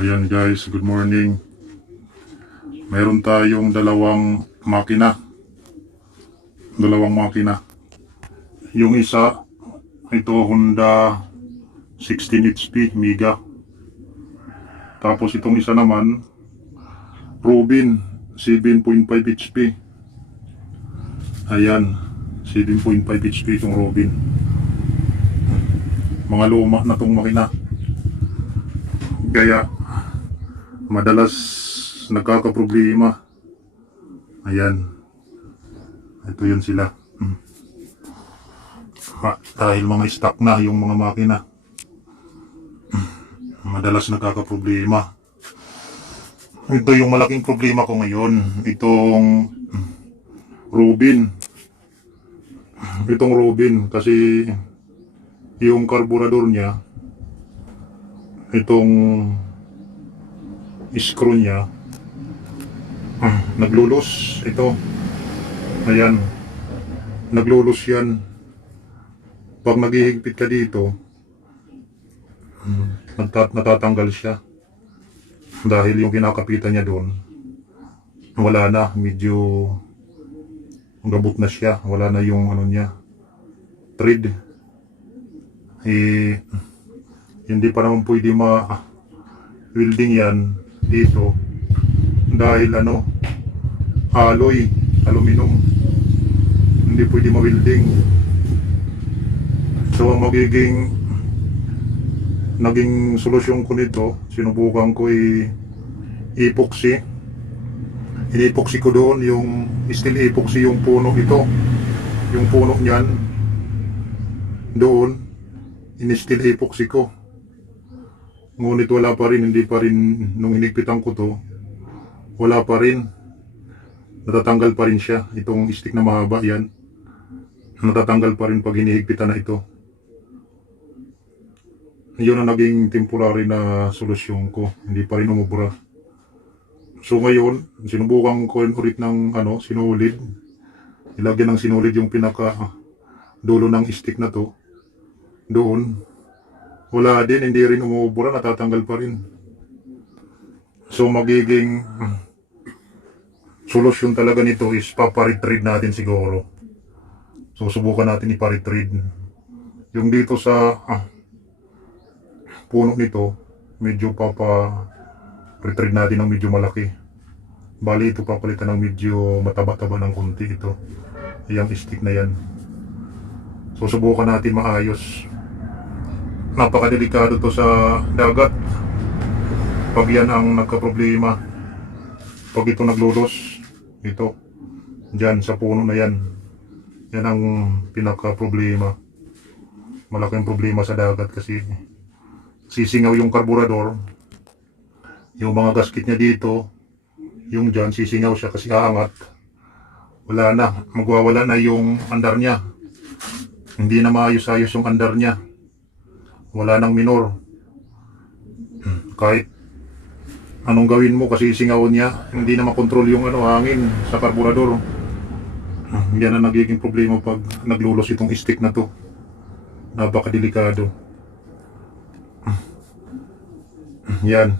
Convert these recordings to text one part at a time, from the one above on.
Ayan guys, good morning. Meron tayong dalawang makina. Yung isa, ito Honda 16 HP Mega. Tapos itong isa naman, Rubin 7.5 HP. Ayan, 7.5 HP itong Rubin. Mga luma na tong makina. Kaya madalas nagkakaproblema. Ayan. Ito yun sila. Dahil mga stock na yung mga makina. Madalas nagkakaproblema. Ito yung malaking problema ko ngayon. Itong Rubin. Kasi yung karburador niya, itong screw niya, naglulos ito. Ayan, naglulos yan. Pag naghihigpit ka dito, natatanggal siya dahil yung kinakapitan niya doon wala na, medyo gabot na siya, wala na yung ano niya, thread. Hindi pa naman pwede ma-welding yan dito dahil alloy, aluminum, hindi pwede ma-welding. So ang naging solusyon ko nito, sinubukan ko epoxy. In-epoxy ko doon, yung steel epoxy, yung puno ito, yung puno niyan doon, in-steel epoxy ko. Ngunit wala pa rin, hindi pa rin, nung hinigpitan ko to, wala pa rin. Natatanggal pa rin siya. Itong stick na mahaba yan, natatanggal pa rin pag hinihigpitan na ito. Yun ang naging temporary na solusyon ko, hindi pa rin umubra. So ngayon, sinubukan ko ulit ng sinulid. Ilagyan ng sinulid yung pinaka dulo ng stick na to doon. Wala din, hindi rin umubra, natatanggal pa rin. So magiging solusyon talaga nito is paparetread natin siguro. So subukan natin iparetread. Yung dito sa puno nito, medyo retread natin ng medyo malaki. Bali ito papalitan ng medyo mataba-taba ng konti ito. Yung stick na yan. So subukan natin maayos. Napakadelikado to sa dagat. Pag yan ang nagka-problema, pag ito naglulos, ito, dyan sa puno na yan, yan ang pinaka-problema. Malaking problema sa dagat kasi sisingaw yung karburador, yung mga gasket niya dito, yung dyan, sisingaw siya kasi aangat. Wala na, magwawala na yung andar niya. Hindi na maayos-ayos yung andar niya. Wala nang minor. Kahit anong gawin mo kasi singaw niya, hindi na makontrol yung hangin sa karburador. Yan ang nagiging problema pag naglulos itong stick na to. Napakadelikado. Yan.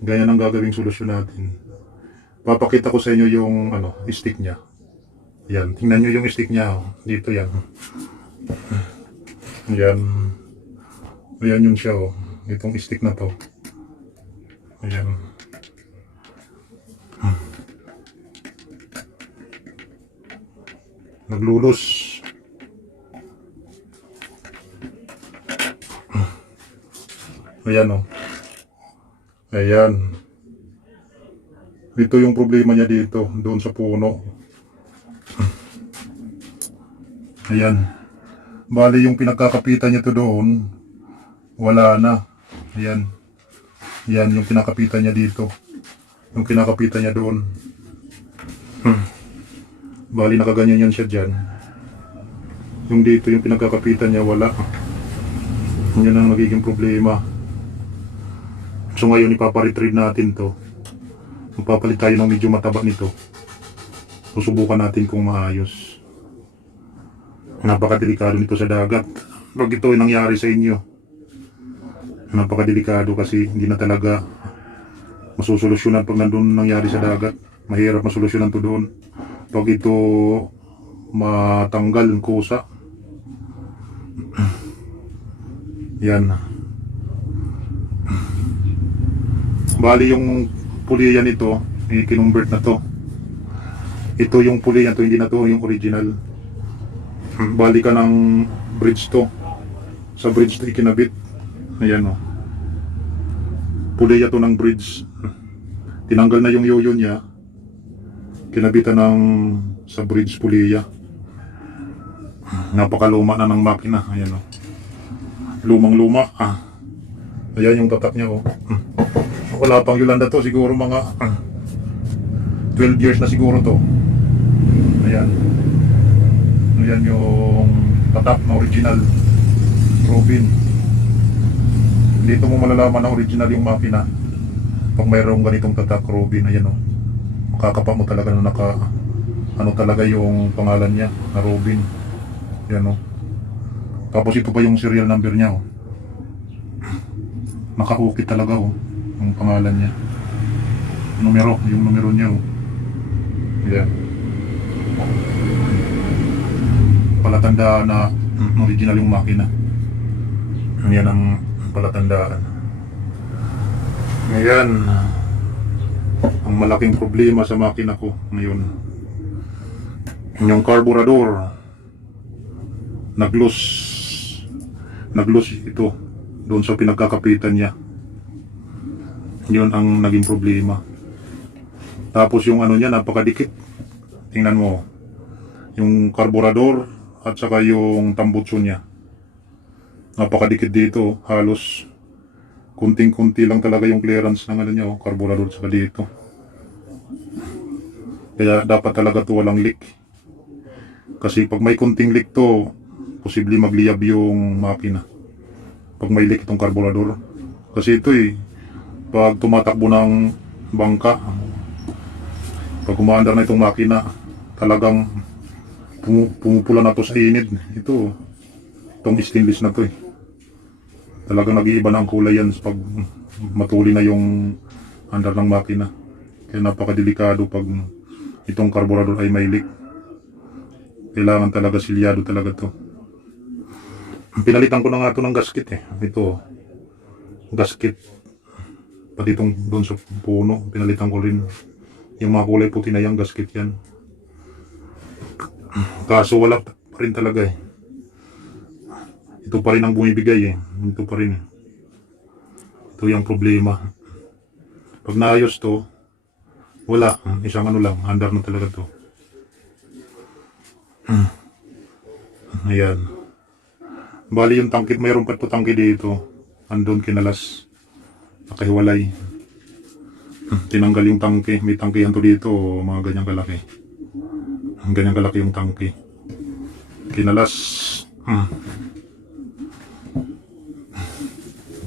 Ganyan ang gagawing solusyon natin. Papakita ko sa inyo yung stick niya. Yan, tingnan nyo yung stick niya. Dito yan. Yan. Ayan yun siya itong stick na to. Ayan. Naglulos. Ayan Ayan. Ito yung problema niya dito, doon sa puno. Ayan. Bali yung pinagkakapitan niya to doon, wala na. Ayan. Yan yung kinakapitan niya dito. Yung kinakapitan niya doon. Bali nakaganyan yan siya dyan. Yung dito yung pinagkakapitan niya wala. Yan ang nagiging problema. So ngayon ipaparetread natin to. Magpapalit tayo ng medyo mataba nito. Susubukan natin kung maayos. Napakadelikado nito sa dagat. Pag ito ay nangyari sa inyo, Napakadelikado kasi hindi na talaga masusolusyonan pag nandun nangyari sa dagat. Mahirap masolusyonan to doon. Pag ito matanggal ang kusa, yan. Bali yung puliya nito, i-convert na to. Ito yung puliya to, hindi na to yung original. Bali ka ng bridge to. Sa bridge to ikinabit. Ayan o. Puliya to ng bridge. Tinanggal na yung yoyo niya. Kinabitan ng sa bridge puliya. Napakaluma na ng makina. Ayan o. Lumang-luma. Ayan yung tatak niya o. Wala pang Yolanda to. Siguro mga 12 years na siguro to. Ayan. Ayan yung tatak na original. Robin. Dito mo malalaman na original yung makina. Pag mayroong ganitong tatak Robin. Ayan o. Makakapa mo talaga na ano talaga yung pangalan niya na Robin. Ayan o. Tapos ito pa yung serial number niya o. Naka-ukit talaga o. Yung pangalan niya. Yung numero niya o. Ayan. Palatandaan na original yung makina. Yan ang palatandaan. Ngayon, ang malaking problema sa makina ko ngayon, yung carburetor nag-loose ito doon sa pinagkakapitan niya. Yun ang naging problema. Tapos yung ano niya napakadikit. Tingnan mo yung carburetor at saka yung tambutso niya, napakadikit dito. Halos kunting-kunti lang talaga yung clearance ng ano niya, carburetor saka dito. Kaya dapat talaga to walang leak. Kasi pag may kunting leak to, posible magliyab yung makina. Pag may leak itong carburetor. Kasi ito pag tumatakbo ng bangka, pag umaandar na itong makina, talagang pumupula na to sa init. Itong stainless na to talagang nag-iiba na ang kulay yan pag matuli na yung andar ng makina. Kaya napakadelikado pag itong carburetor ay may leak. Kailangan talaga silyado talaga to. Pinalitan ko na nga to ng gasket ito gasket pati itong doon sa puno pinalitan ko rin. Yung mga kulay puti na yung gasket yan. Kaso wala pa rin talaga ito pa rin ang bumibigay ito pa rin ito yung problema. Pag naayos to, wala, isang ano lang, andar na talaga to. Ayan. Bali yung tangkit, mayroon pa ito tangki dito, andun kinalas, nakahiwalay. Tinanggal yung tangke, may tangkihan to dito, mga ganyang kalaki. Ganyang kalaki yung tangke. Kinalas.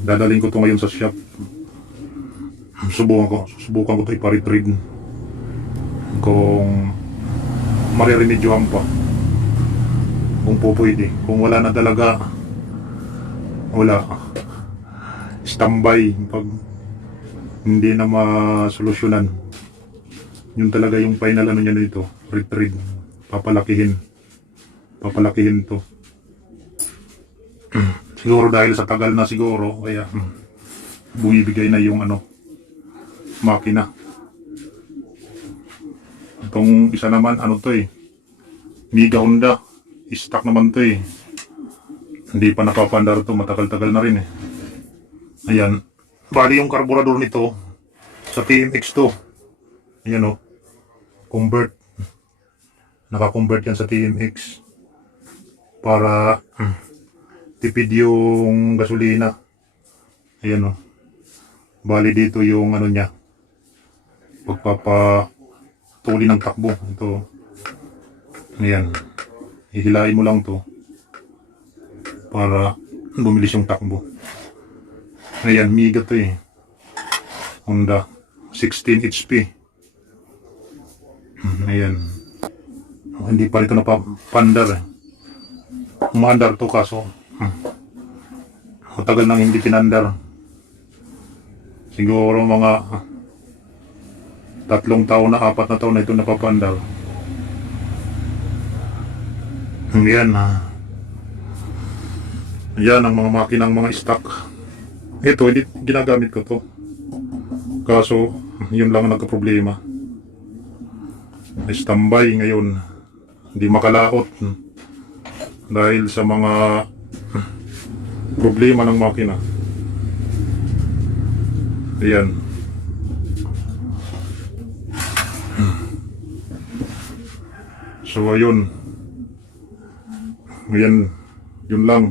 Dadaling ko to ngayon sa shop. Subukan ko to ipa-retrade. Kung mariremedyohan pa. Kung po pwede. Kung wala na talaga, wala. Standby pag hindi na masolusyonan. Yun talaga yung final ano niya dito, retrieve. Papalakihin to. Siguro dahil sa tagal na siguro, kaya bumibigay na yung makina. Itong isa naman, Miga Honda. Stock naman to Hindi pa napapandar to, matagal-tagal na rin Ayan. Bali yung carburetor nito sa TMX to. Ayan convert. Naka-convert yan sa TMX para tipid yung gasolina. Ayan Bali dito yung niya, pagpapatuli ng takbo. Ito. Ayan. Hihilain mo lang to para bumilis yung takbo. Ayan, Miga to Honda 16 HP. Ayan. Hindi pa rito napapandar Umandar to kaso matagal nang hindi pinandar. Siguro mga 3 taon na, 4 na taon na ito napapandar. Yan yan ang mga makinang mga stock. Ito, hindi ginagamit ko to. Kaso, yun lang ang nagka-problema. Standby ngayon. Hindi makalaot. Dahil sa mga problema ng makina. Ayan. So, ayun. Ayan. Yun lang.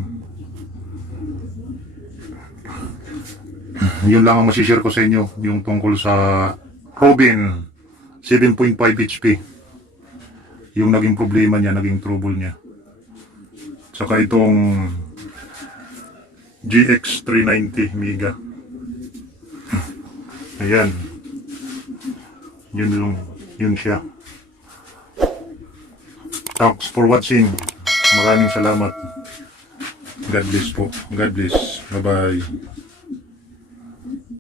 Yun lang ang masishare ko sa inyo. Yung tungkol sa Robin 7.5 HP. Yung naging problema niya, naging trouble niya. Saka itong GX 390 Mega. Ayan. Yun siya. Thanks for watching. Maraming salamat. God bless po. God bless. Bye-bye.